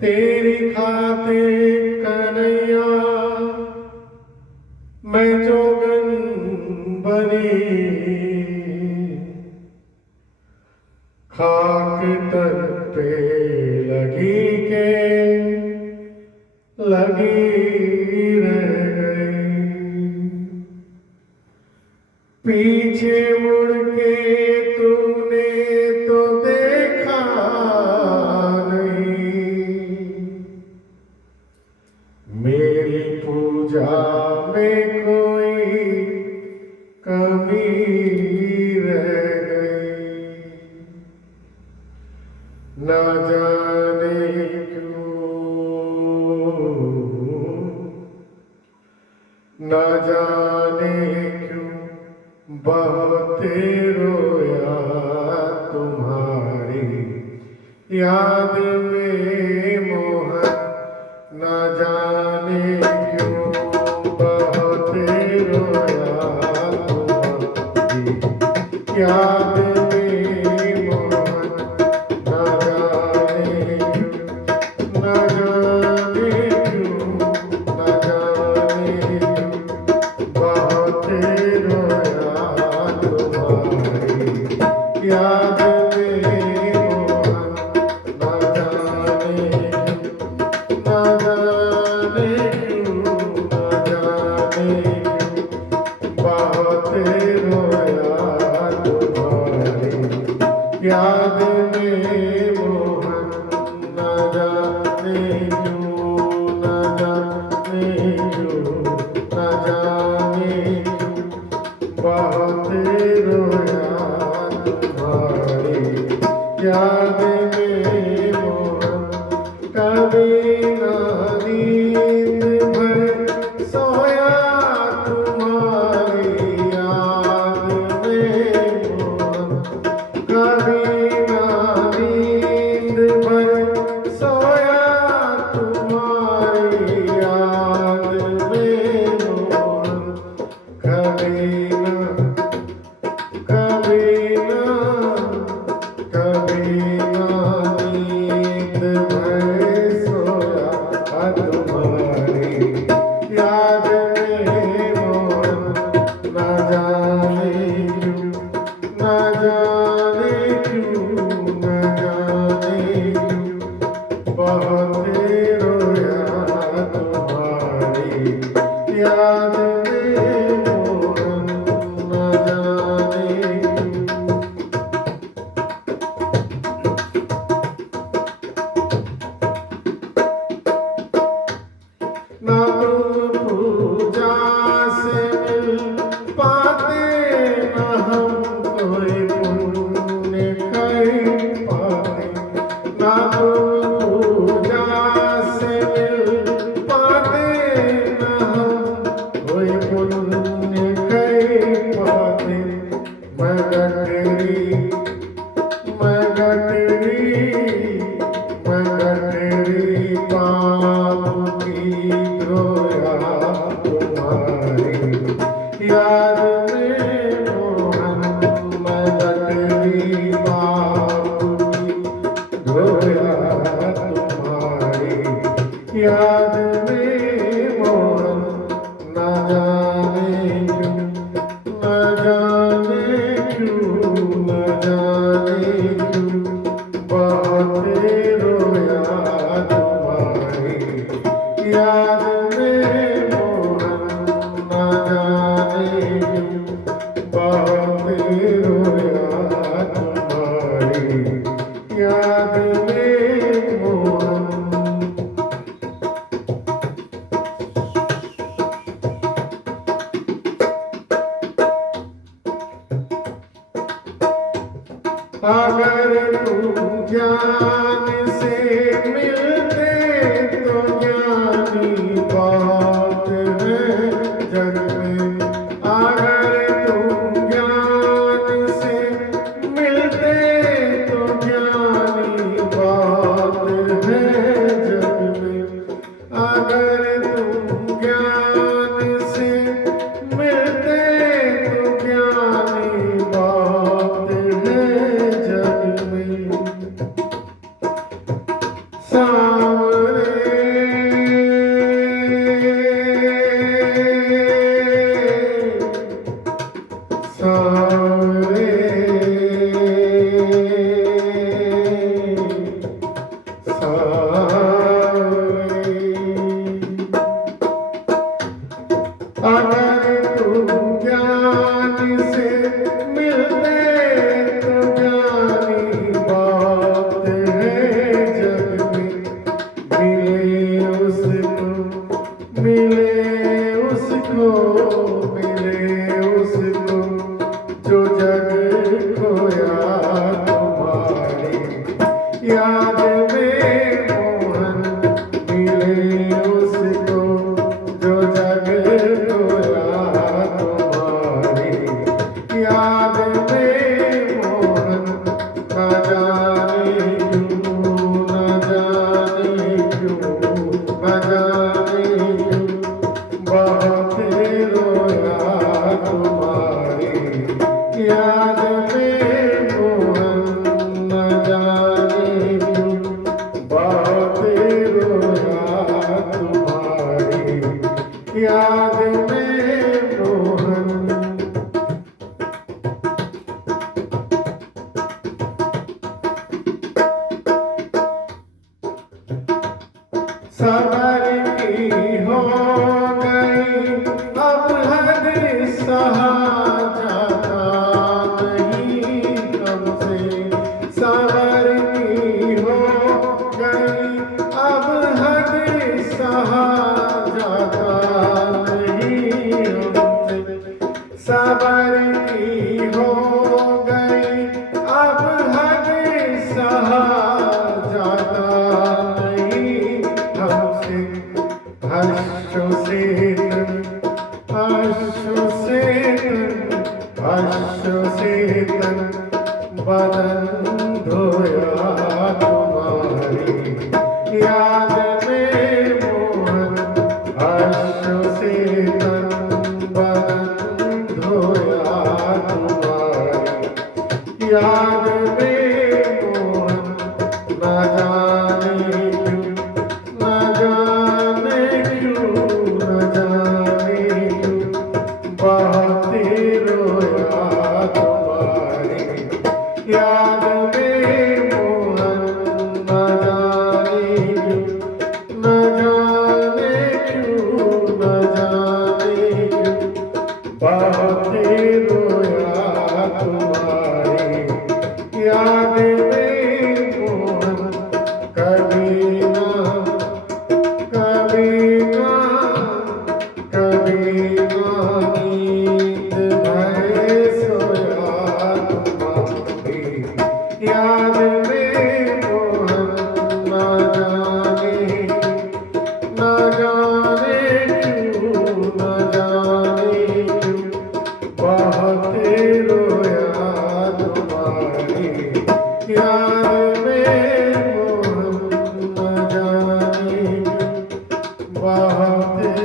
तेरी खातिर कन्हैया मैं जोगन बनी, खाक तर पे लगी के लगी रह गई। पीछे मुड़ के तूने तो देखा नहीं, मेरी पूजा में कोई कमी रह गई। ना जाने न जाने क्यों बहुत रोया तुम्हारी याद में मोहन। न जाने क्यों बहुत रोया तुम्हारी याद में मोहन। न जाने क्यों न जाने क्यों न जाने बहुत रोया तुम्हारी याद में मोहन। न जाने क्यों न जाने क्यों न जाने क्यों बहुत रोया तुम्हारी याद में मोहन। न जाने क्यों न जाने क्यों न जाने क्यों बहुत रोया तुम्हारी याद में मोहन। कभी ना नींद भर सोया तुम्हारी याद में मोहन। कभी ना नींद भर सोया तुम्हारी याद में मोहन। कभी ना कभी ना कभी ना नींद भर सोया तुम्हारी याद में मोहन। न जाने क्यों न जाने क्यों न जाने क्यों बहुत रोया तुम्हारी याद में मोहन। न जाने क्यों ना तुम पूजा से मिल पाते न हम कोई पुण्य कर पाते। ना तुम पूजा से मिल पाते न हम कोई पुण्य कर पाते। मैं गठरी पाप की धोया तुम्हारी याद में मोहन। मैं गठरी पाप की धोया तुम्हारी याद में मोहन। न जाने क्यों न जाने क्यों न जाने क्यों बहुत रोया तुम्हारी याद में मोहन। न जाने क्यों बहुत रोया तुम्हारी याद में मोहन। अगर तुम ज्ञान से मिलते तो ज्ञानी बात है जग में। अगर तुम ज्ञान से मिलते तो ज्ञानी बात है जग में। अगर तुम ज्ञान से मिलते तो ज्ञानी बात है जग में। सावन याद में मोहन सबर की हो गई अब हद सहा जाता नहीं हमसे सबर की हो गई अब हद सहा जाता नहीं हमसे सबर की हो गई अब हद सहा जाता हर्षों से तन बदन धोया तुम्हारी याद में मोहन हर्षों से तन बदन धोया तुम्हारी याद में मोहन न जाने याद में मोहन न जाने क्यों न जाने क्यों बहते रोया तुम्हारी याद में मोहन कभी ना कभी ना कभी ना नींद भय सोया याद में मोहन न जाने क्यों न जाने क्यों बहते रोया तुम्हारी याद में मोहन न जाने क्यों बहते